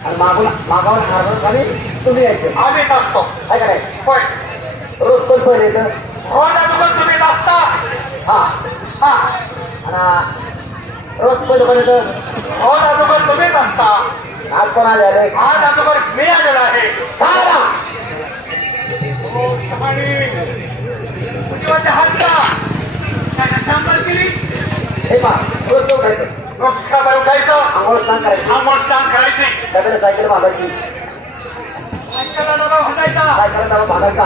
आणि मागावर हार्बर खाली तुम्ही यायचे आम्ही नसतो काय काय होय रोज कोण पहिले येतं रोज अगोदर तुम्ही नसता हा हा रोज पहिलं कोण येतं रोज अगोदर तुम्ही नसता आज कोण आले आले आज अगोदर मी आलेलो आहे काय ना हे पा रोज उठायचं उठायचं आंघोळ स्नान करायची आंघोळ स्नान करायची डब्याला सायकल बांधायची सायकल डबा बांधायचा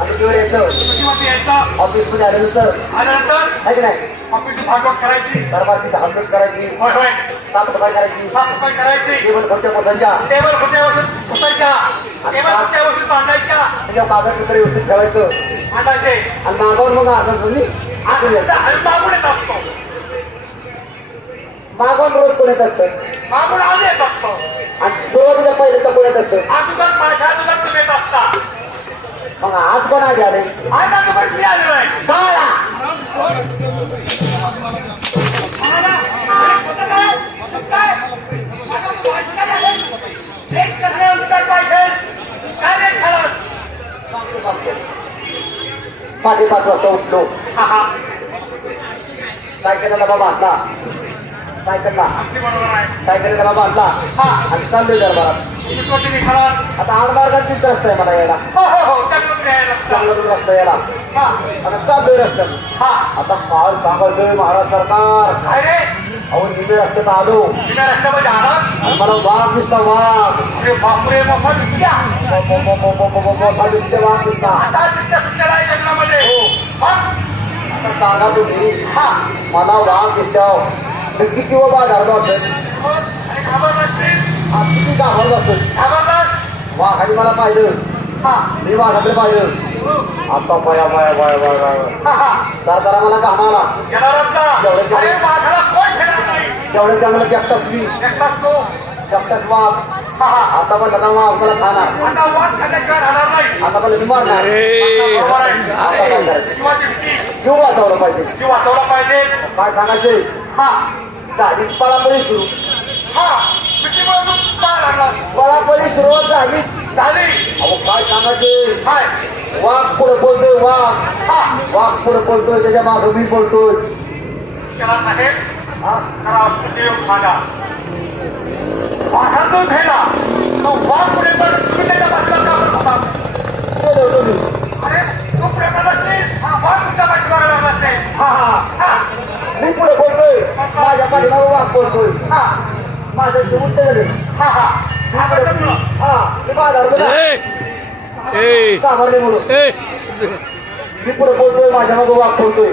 आणि तिवर यायचं ऑफिस मध्ये आल्यानंतर आहे की नाही करायची दरबारची धामधूम करायची होय होय साफसफाई करायची साफसफाई करायची टेबल खुर्च्या पोसायच्या टेबल खुर्च्यावर पुसायच्या टेबल खुर्च्यावर बांधायच्या त्याच्या कागदपत्र व्यवस्थित ठेवायचं बांधायचे आणि मागावर मग असं मागून येत असतो मागून रोज कोण येत असतं मागून आज येत असतो आणि सुरुवातीला पहिले तर कोण येत असतं अगोदर माझ्या अगोदर तुम्ही येत असता मग आज कोण आले आले आज अगोदर मी आलेलो आहे पाठी 5 वाजता उठलो सायकलला डबा बांधला सायकलला सायकलला डबा बांधला आणि चाललोय दरबारात आता 8 मार्गाचीच रस्ता आहे मला यायला चांगलं रस्ता यायला आता चाललोय रस्त्यात आता माल सांभाळतोय महाराज सरकार अहो निम्मे रस्त्यात आलो आणि मला वाघ दिसता वाघ मोठा दिसते वाघ दिसता आता सांगा तुम्ही मला वाघ दिसत्याव तर किती व बाजार असेल किती घाबरत असेल वाघाने मला पाहिलं मी वाघाकडे पाहिलं आता बया बया बया बया सरकारा मला घामाला तेवढे जंगल जगतात मी जगतात वाघ आता पण लगा वाघ मला खाणार आता मला मी मारणार आता काय करायचं जीव वाचवलं पाहिजे काय सांगायचे गाडी पळापळी सुरू पळापळी सुरुवात झाली अहो काय सांगायचे वाघ पुढे बोलतोय वाघ पुढे बोलतोय त्याच्या मागं मी बोलतोय मी पुढे बोलतोय माझ्या पाठीमागं वाघ बोलतोय माझ्या उलट झाले मी बाजार घाबरले म्हणून मी पुढे बोलतोय माझ्या मागं वाघ बोलतोय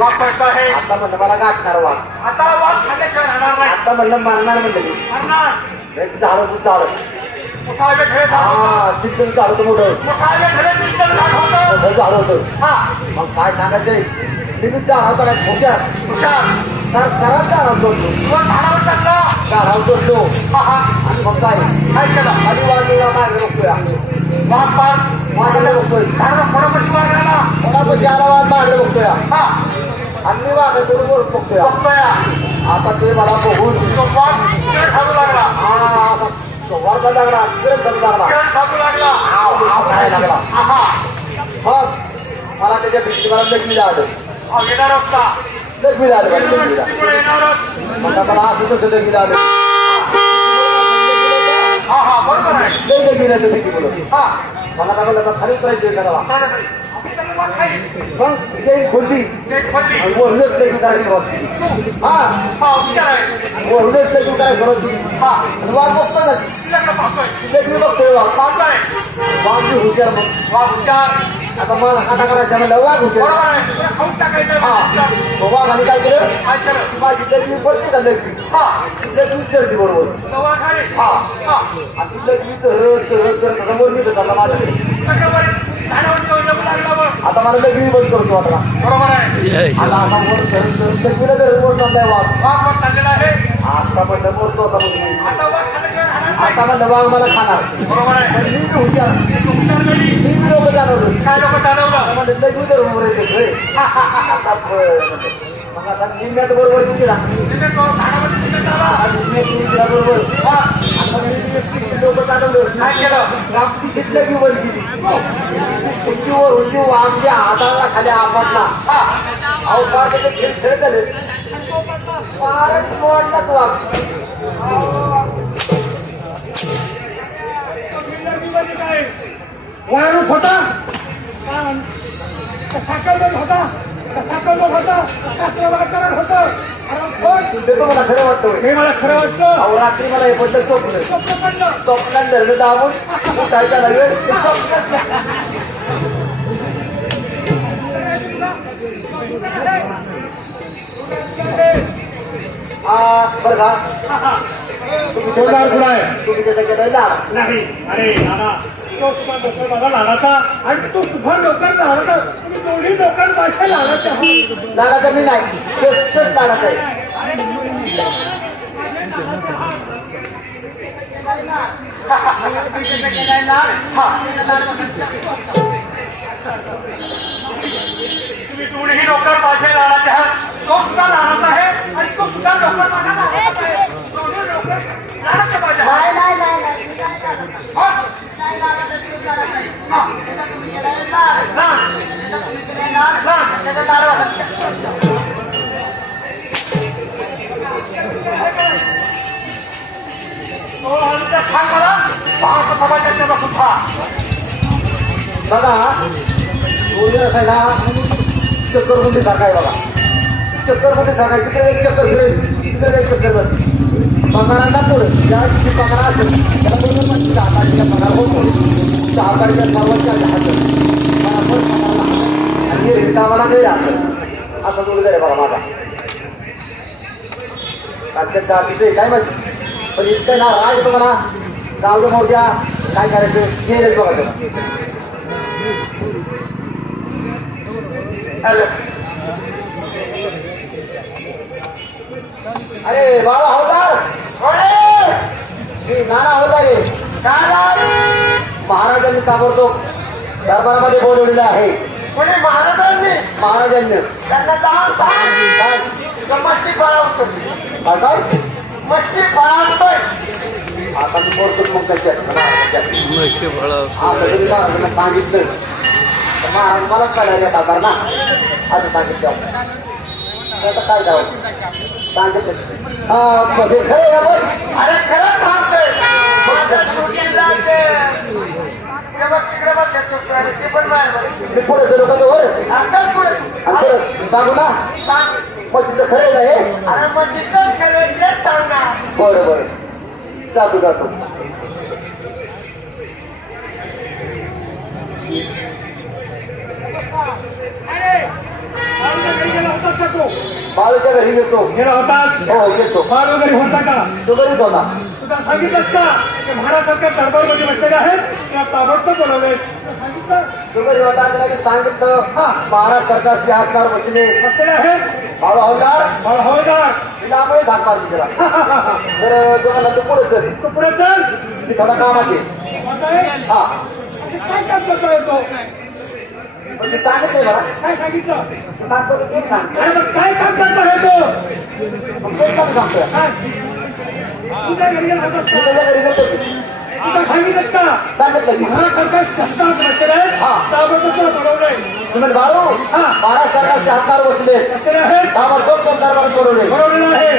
आता म्हणलं मला गाठणार वाघ आता म्हणलं मारणार म्हणलं झालं तू झालं शिक्षण झालं होतं मोठं झालं होतं मग काय सांगायचंय मी झाडाव काय खोक्या सर सरळ झाडाव जोडलो झाडाव जोडलो आणि मग काय खाली वाजलेला मागे बघतोय माझ्याला बघतोय कोणापाशी आला वाज मागले बघतोय आणि मी मागे थोडं बोलत बघतोय आता ते मला बघून वारला लागला लागला मग मला त्याच्या भिंती मला लक्ष्मी झालं लक्ष्मी झालं म्हणता मला असं तसं लक्ष्मी झालं लक्ष्मी नाही भीती बोलत मला काय बोलता खाली उतरायची त्याला मग ते खोलली वरूनच लक्ष्मी करायची वरूनच लक्ष्मी करायची होती वाघ बघतो ना लक्ष्मी बघतोय वाघ हुशार मग आता मला खाता करायचा म्हणलं वाघ हुशार वाघाने काय केलं माझी लक्ष्मी पडते का लक्ष्मी लक्ष्मी चढली बरोबर आणि लक्ष्मी तर समोर मी चालला माझ्याकडे आता मला लक्ष्मी बंद करतो वाटला आता लक्ष्मीला वर चाललाय वाघ आता म्हणलं बोलतो आता आता म्हणलं वाघ मला खाणार मी हुशार मी लोक जाणवलं म्हणलं लक्ष्मी तर आता मग आता निम्यात बरोबर किती बरोबर काय केलं कापती शिल्लकी वर गेली उंचीवर उंची आमच्या हाताला खाली आपटला अहो फार त्याचे खेळ खेळ झाले फारच मोडला तो वाळू होता साखर होता साखर होता वातावरण होतं तुझे तो मला खरं वाटतं हे मला खरं वाटतं अहो रात्री मला हे पडलं स्वप्न स्वप्नात धरलं दाबून उठायचा लागेल बरं का तुम्ही त्याच्या केलं जा नाही अरे दादा तो सुद्धा लोक माझा लहानाचा आणि तो सुद्धा लोकांचा लहानाचा तुम्ही दोन्ही लोकांपासून लहानाचे आहात लाडाचा मी नाही तेच लाडाचा आहे तुम्ही दोन्ही लोकांपासून लहानाचे आहात तो सुद्धा लहानाचा आहे आणि तो सुद्धा लोकांपासून लहानाचा आहे दोन्ही लोक लहानाचे पाहिजे बघा दोन्ही रसायला चक्करगुंडी सारखा आहे बघा चक्करगुंडी सारखा आहे तिकडे एक चक्कर फिरेल तिकडे एक चक्कर जाते पगारांना पुढे ज्या दिवशी पगार असेल त्याला बरोबर म्हणजे सहकारीचा पगार होतो सहकारीच्या सर्वांच्या हातात आणि रिकामाला नाही राहतं असं जोडलं आहे बघा माझा त्याच्या जातीचं काय माहिती पण इतकं ना राग येतो म्हणा जाऊ दे मोठ्या काय करायचं हे बघा हॅलो अरे बाळा हवदार नाना हवदार रे महाराजांनी ताबडतोब दरबारामध्ये बोलवलेलं आहे कोणी महाराजांनी महाराजांनी त्यांना मस्ती पळावतो काय मस्ती पळावतोय आता मी बोलतो मग कशी सांगितलं महाराज मला कळायला साकार ना असं सांगितलं आता काय जावं सांगितलं अरे खरं सांगतोय माझ्या सुट्टीला तिकडे बघ ते पण नाही पुढे गेलो का वर आता पुढे सांगू ना सांग मग तिथं खरं आहे अरे मग तिथंच खरं तेच सांग ना बरं बरं जातो जातो बाळूच्या घरी येतो गेला होतास हो येतो बाळ वगैरे होता का तो घरीच होता तुला सांगितलंस का ते महाराजांच्या दरबारमध्ये बसलेले आहेत त्या ताबडतोब बोलवले सांगितलं तो घरी होता त्याला मी सांगितलं महाराज सरकारचे असणार बसले बसलेले आहेत बाळू हवदार बाळ हवलदार तिला आपण भाग पाडली तिला तर तो मला तू पुढे चल तू पुढे चल ती थोडा कामात आहे मग काय? हा काय काम करतोय तो पण ती सांगितलंय मला काय सांगितलं तू सांगतो तर तेच सांग अरे मग काय काम करतोय तो मग तेच काम सांगतोय तुझ्या घरी गेला होतास मी का? त्याच्या घरी गेलो होतो तुला सांगितलं का सांगितलं की महाराजांच्या शस्त्रात बसलेले आहेत हा. ताबडतोब तुला बोलवलंय तुम्ही बाळू महाराज सरकारचे हातकार बसले बसलेले आहेत ताबडतोब सरकारवर सोडवले बोलवलेलं आहे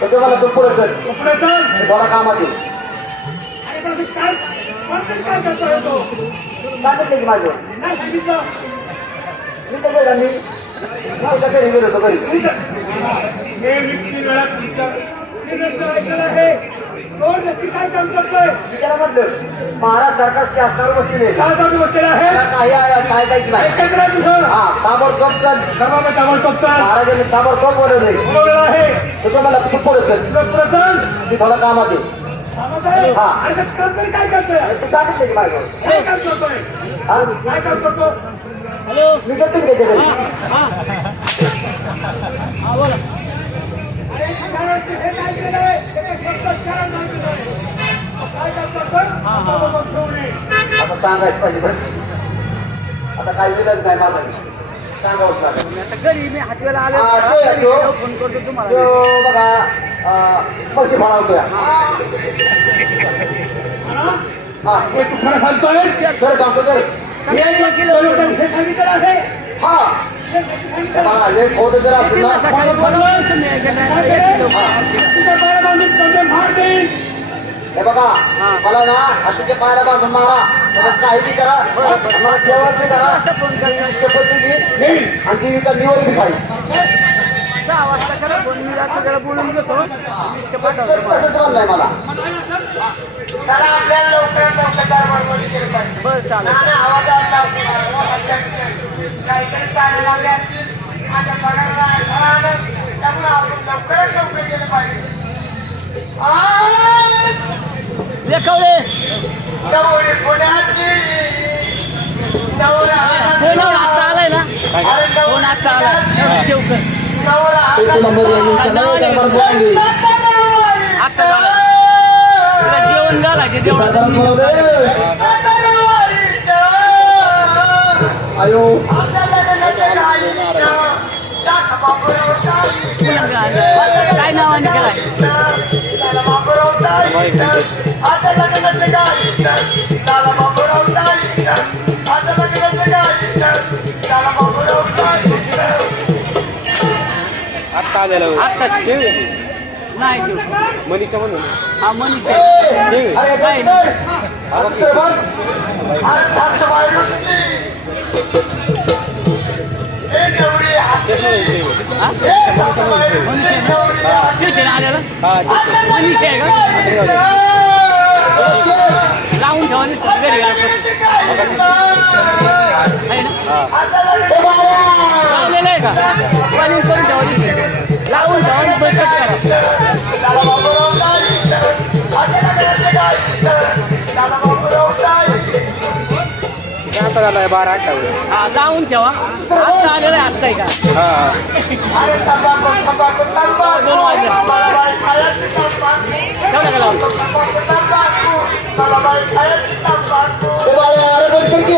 तर ते मला तू पुढे चल तू पुढे चल थोडा कामात आहे आणि पण मी काय कोणतं काय करतोय तो सांगितलं की माझं काय सांगितलं मी त्याच्या घरी त्याच्या घरी गेलो होतो घरी हे मी 3 वेळा ऐकलं आहे कोण व्यक्ती काय काम करतोय मी त्याला म्हटलं महाराज सरकारचे हातकार बसले काय बाजू बसलेला आहे त्याला काही काय काहीच नाही ऐकायचं नाही तुझं हा ताबडतोब चल सर्वांना ताबडतोब चल महाराजांनी ताबडतोब बोलवले बोलवलेलं आहे तुझं मला तू पुढे चल तुझं पुढे चल ती थोडा कामात आहे कामात आहे? हा. अरे ते काम तरी काय करतोय आणि तू सांगितलं की माझं काय काम करतोय हा? काय काम करतो मी जातो की त्याच्या घरी अरे हे काय केलंय ते शब्द चार सांगितलंय काय काम करतोय ताबडतोब ठेवणे. आता सांगायचं पाहिजे बरं आता काय विलंब नाही माझं सांगावंच लागेल तो बघा म्हशी फळावतोय हा हे तू खरं सांगतोय खरं सांगतो तर हे सांगितलं आहे हा बघा हे खोटं जर असेल ना तुझ्या पाया बांधून तुझे मार देईल हे बघा मला ना हातीच्या पायाला बांधून मारा मला काही बी करा मला जेवण बी करा शपथ बी घे आणि ती विका निवड बी खाई तसंच म्हणलंय मला चला आपल्याला लवकरात लवकर कारवाई केली पाहिजे. आवाजात काहीतरी चालू लागले असतील माझ्या पगाराला अडथळा आणत त्यामुळे आपण लवकरात लवकर केलं पाहिजे. गौरी पुण्याची नवरा आलाय ना अरे फोन आता आलाय नवरा आता जेवण घालायचे आयो काय नावाने केलाय आत्ता आलेला आता शेव नाही मनीषा म्हणून हा मनीषा अरे काय आलेला मनीषा आहे का लावून ठेवा नुसतं घरी लावलेलं आहे का पाणी करून ठेवा नुसतं लावून ठेवा बचत आता झालाय 12-18 हा लावून ठेवा आता आलेलं आहे आत्ता आहे का दोन वाजले ठेवलं का लावून अरे बघ किती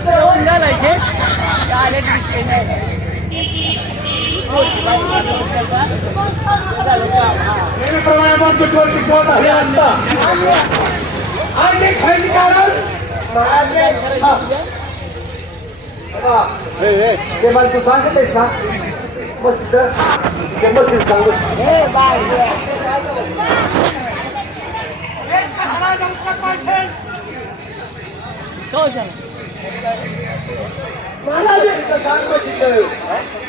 जेवण घालायचे आले दिसते नाही नेहमीप्रमाणे आपण दुष्वर शिकवत आहे आता आणि एक खरेदी कारण ते मला तू सांगितलंयस ना मस्त ते मस्त सांगू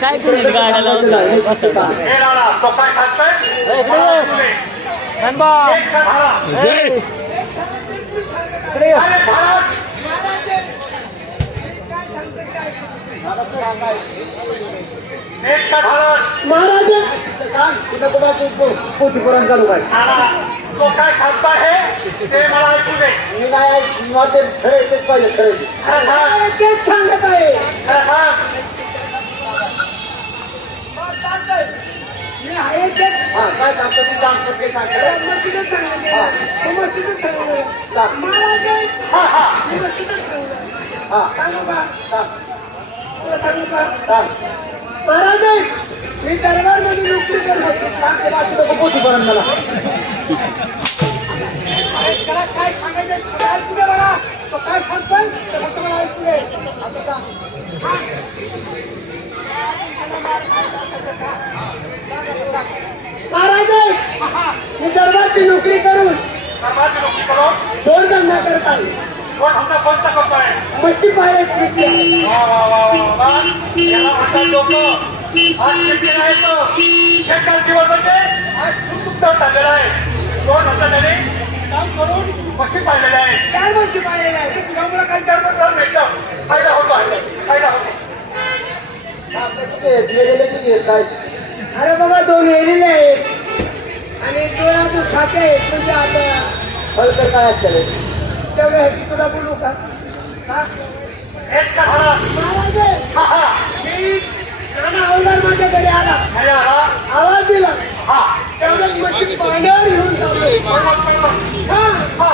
काय तुम्ही गाड्या लावून बसवता हे लावला तो काय खातोय महाराज पोथीपुराण चालू काय तो काय खात आहे ते मला ऐकू दे मी नाही वाटेल खरेच पाहिजे खरेदी तेच सांगत आहे हा काय सांगतो तू सांगतो ते महाराज मी दरबार मध्ये नोकरी करत पोथीपुराण मला काय सांगायचं ऐकू दे मला तो काय सांगतोय ते फक्त मला ऐकू दे महाराज मी दरबारची नोकरी करून दरबारची नोकरी करो दोन धंदा करत आहे कोण हमला कोणता करतोय मच्छी पाहिजे वा वा वा वा वा याला म्हणतात लोक आज शेती नाही तो शेतात दिवस म्हणजे आज खूप चाललेला आहे दोन हप्त्याने काम करून मशी पाहिलेले आहे काय मच्छी पाहिजे तुझ्यामुळे काही गडबड मिळतं फायदा होतो आहे फायदा होतो किती आहेत काय अरे बाबा दोन एरिले आहेत आणि दोन अजून खाते आहेत म्हणजे आता फळकर काय असते तेवढ्या ह्याची तुला बोलू का एक का झाला महाराज हा हा मी नाना हवलदार माझ्याकडे आला काय आला आवाज दिला हा तेवढ्यात मच्छी पाण्यावर घेऊन चाललो हा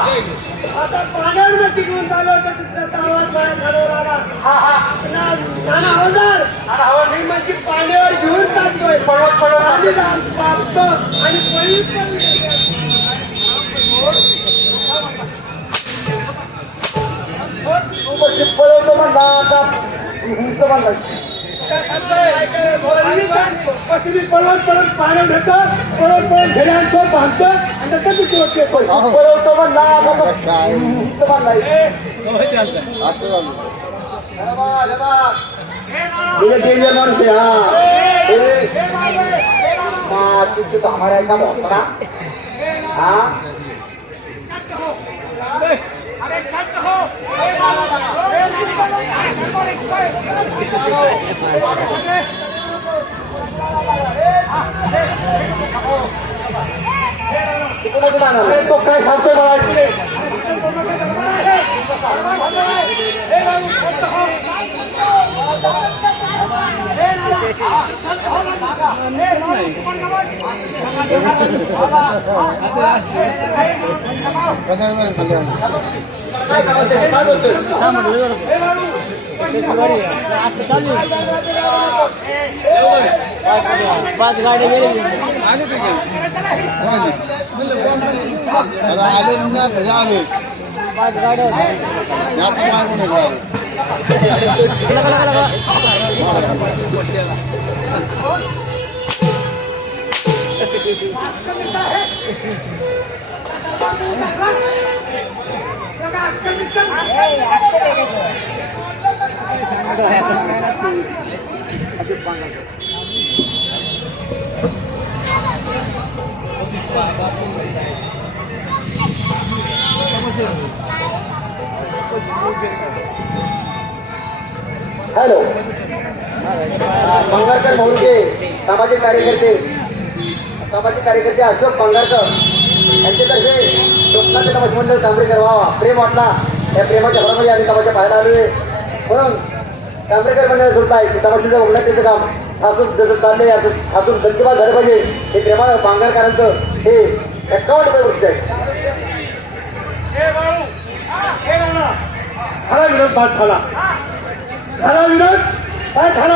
आता पाण्यावर मच्छी घेऊन चाललो तर तिथला आवाज माझ्या घरावर आला हा हा नाना हवलदार आता हवं मी मच्छी पाण्यावर घेऊन चालतोय पळवत पळवत आम्ही कापतो आणि पळी पण तू कशी पळवतो म्हणला का हिंसं म्हणला मी पळवत पळत पाण्यावर घेतो पळत पळत घरी आणतो बांधतो आणि नंतर मी येतो पळवतो म्हणला का हिंसं म्हणलाय डेंजर माणूस आहे हा तुझे तो हमारा काम होता ना हाँ कुणाचं जाणार तो काय सांगतोय मला काय सांगायचं काय बोलतोय पाच गाड्या गेले पाच गाड्या हॅलो पंगारकर भाऊंचे सामाजिक कार्यकर्ते अशोक पंगारकर यांच्यातर्फे लोकांचे तमाशा मंडळ तांबरेकर व्हावा प्रेम वाटला या प्रेमाच्या भरामध्ये आम्ही तमाशा पाहायला आलोय म्हणून तांबरेकर मंडळ सुद्धा आहे की तमाशाचं उल्लेखाचं काम असून जसं चाललंय अजून गंतव्य झालं पाहिजे हे प्रेमा पांगारकरांचं हे 51 रुपये गोष्ट आहे झाला विरोध बाद झाला झाला विरोध काय झाला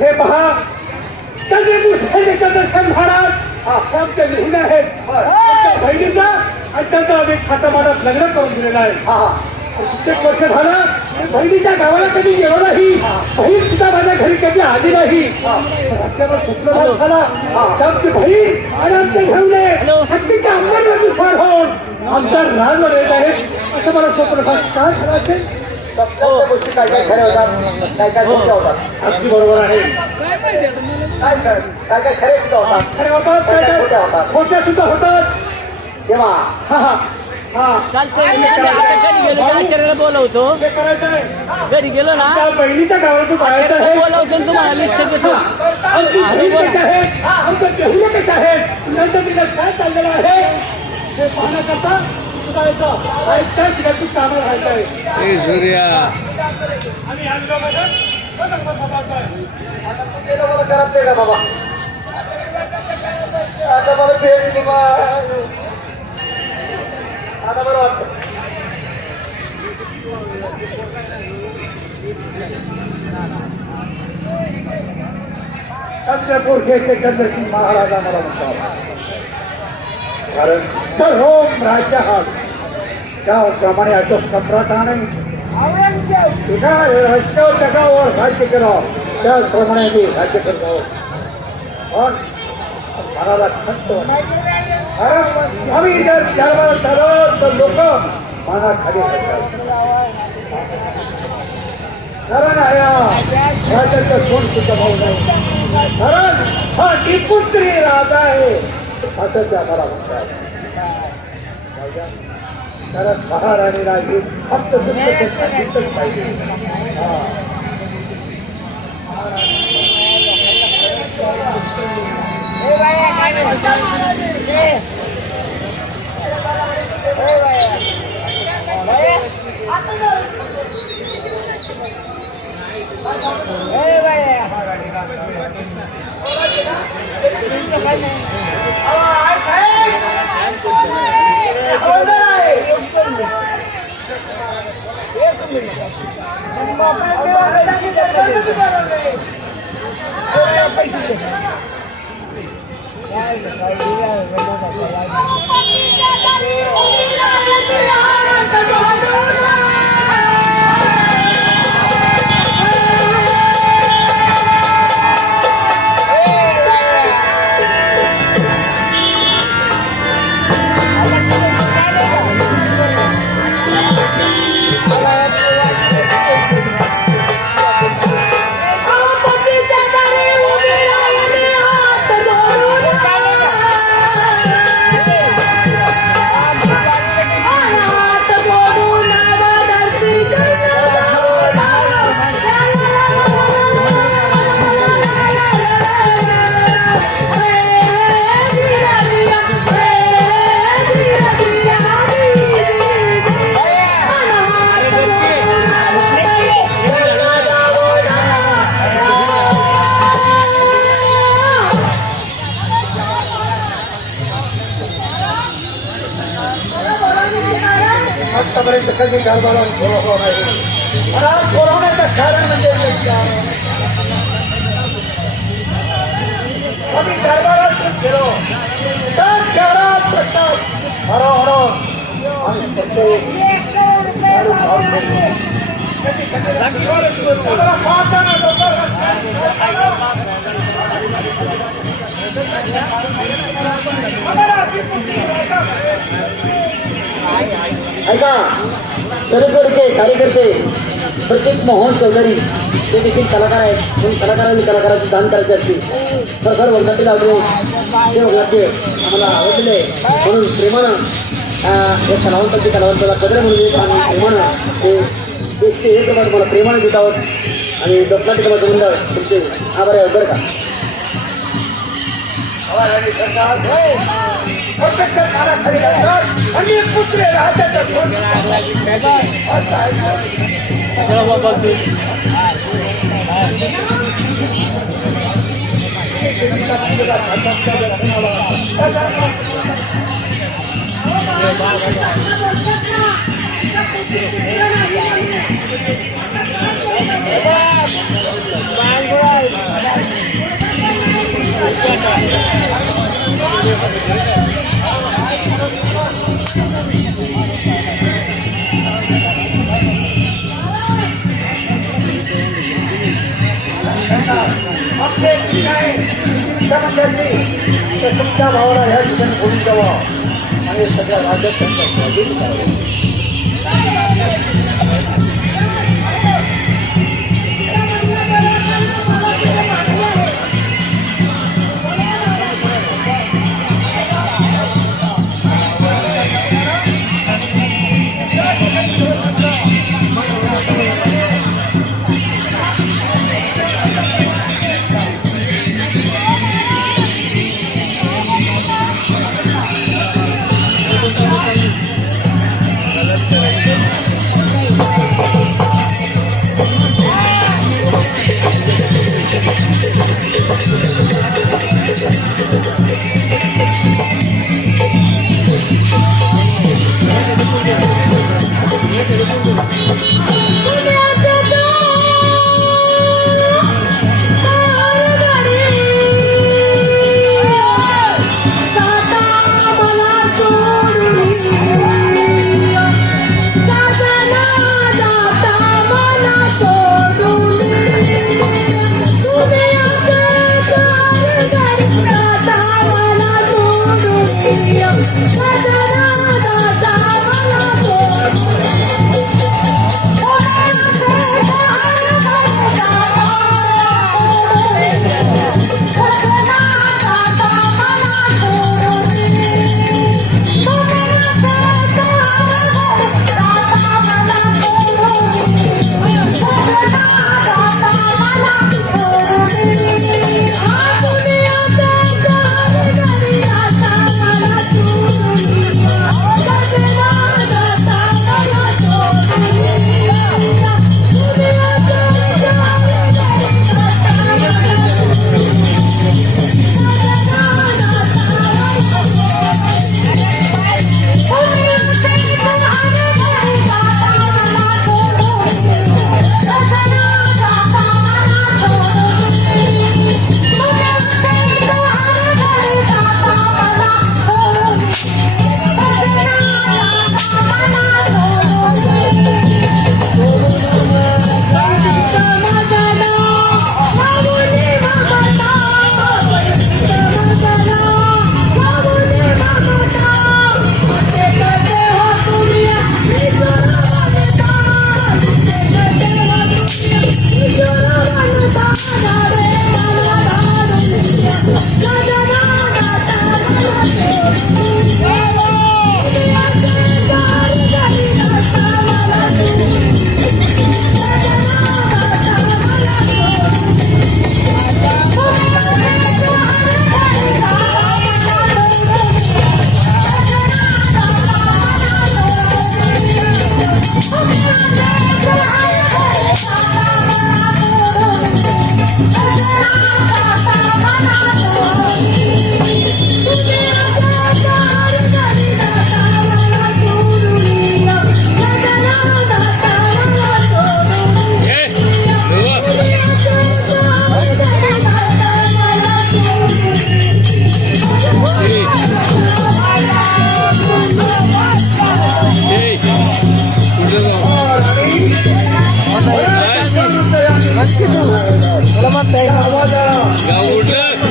हे पहा कधी दुसऱ्याच्या दर्शन महाराज आमच्या लिहून आहेत त्यांच्या बहिणीचा आणि त्यांचा अनेक खातामानात लग्न करून दिलेलं आहे हा हा कित्येक वर्ष झालं बहिणीच्या गावाला कधी गेलो नाही बहीण सुद्धा माझ्या घरी कधी आली नाही राज्यावर सुप्रभात झाला आमची बहीण आणि आमचे घेऊने हत्तीच्या अंगानुसार होऊन आमच्या राजवर येत आहेत असं मला सुप्रभात काय झालं असेल सगळ्या गोष्टी काय काय खऱ्या होतात काय काय खोट्या होतात अगदी बरोबर आहे काय काय खरे सुद्धा होतात खरे होतात काय काय खोट्या होतात खोट्या सुद्धा होतात तेव्हा हा हा हा चालतंय घरी गेलो आचार्याला बोलवतो हे करायचं आहे घरी गेलो ना त्या बहिणीच्या गावातून बाहेर आहे बोलवतो आणि तुम्हाला लिस्ट घेतो आमची बहीण कशी आहे आमचं बेहुले कसे आहेत नंतर तिला काय चाललेलं आहे हे पाहण्याकरता सुधारायचं आणि त्या ठिकाणी कामं राहायचं आहे आणि या विरोधात बदल बसवायचा आहे. आता तू गेलं मला करत का बाबा आता मला भेट दिली बा. आता बरं वाटतं चंद्रपूर हे चंद्रसिंह महाराज आम्हाला म्हणतात कारण सर्व राज्य हा त्याप्रमाणे आता सम्राटाने एका रस्त्यावर जगावर राज्य केलं त्याचप्रमाणे आम्ही राज्य करत आहोत पण मनाला खंत कारण आम्ही जर त्यावर झालं तर लोक मनाखाली कारण राज्याचं कोण सुद्धा भाऊ नाही कारण हा टिपूत्री राजा आहे असं त्या मला म्हणतात कारण महाराणीला फक्त पाहिजे आतापर्यंत कधी कारभारावर बोलावं नाही. आणि आज बोलावण्याचं कारण म्हणजे आम्ही कारभारात गेलो तर शहरात पडतात हरो आणि ऐका कार्यकर्ते प्रत्येक मोहन चौधरी ते देखील कलाकार आहेत. म्हणून कलाकारांनी कलाकाराचे दान करायचे असतील तर घर वगैरे लावले ते वगैरे आम्हाला आवडलेले म्हणून प्रेमानं या कलावंतांची कलावंताला कदर म्हणून आणि प्रेमानं ते एक मला प्रेमानं देत आहोत. आणि लोकनाट्य कलाचं मंडळ तुमचे आभार आहे बरं का. तुमच्या भावाला ह्या ठिकाणी बोलून जावा आणि सगळ्या राज्यात त्यांचा स्वागत करावं. मला म्हणताय आवाज आला.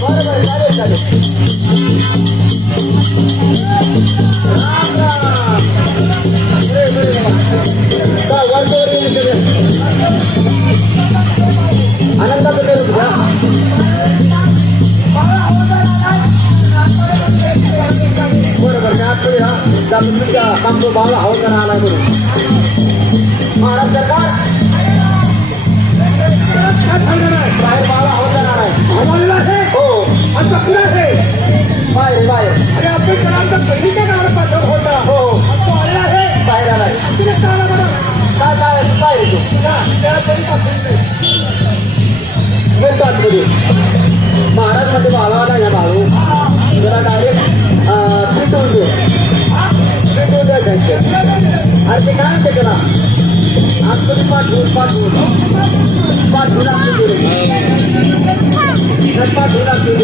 बरं चालेल. आनंदाचं पेरू तुझा बरोबर मी आज तरी हा तुमच्या सांगतो भावाला हवा करा आला म्हणून महाराज सरकार बाहेर भावाला हवा करणार आहे आम्हाला आहे हो आमचा पुरा आहे बाहेर बाहेर अरे आपण आमचा पहिलीच्या गावात पाठवत होता हो तो आलेला आहे बाहेर आलाय तिने चाला बघा काय काय काय येतो त्याला तरी पाठवून येतो आतमध्ये महाराज मध्ये भावाला या भाऊ जरा डायरेक्ट पिटवून दे पिटवून द्या त्यांच्या अरे ते काय म्हणते त्याला आतमध्ये पाठवून पाठवून पाठवून आपली पाठवून आपली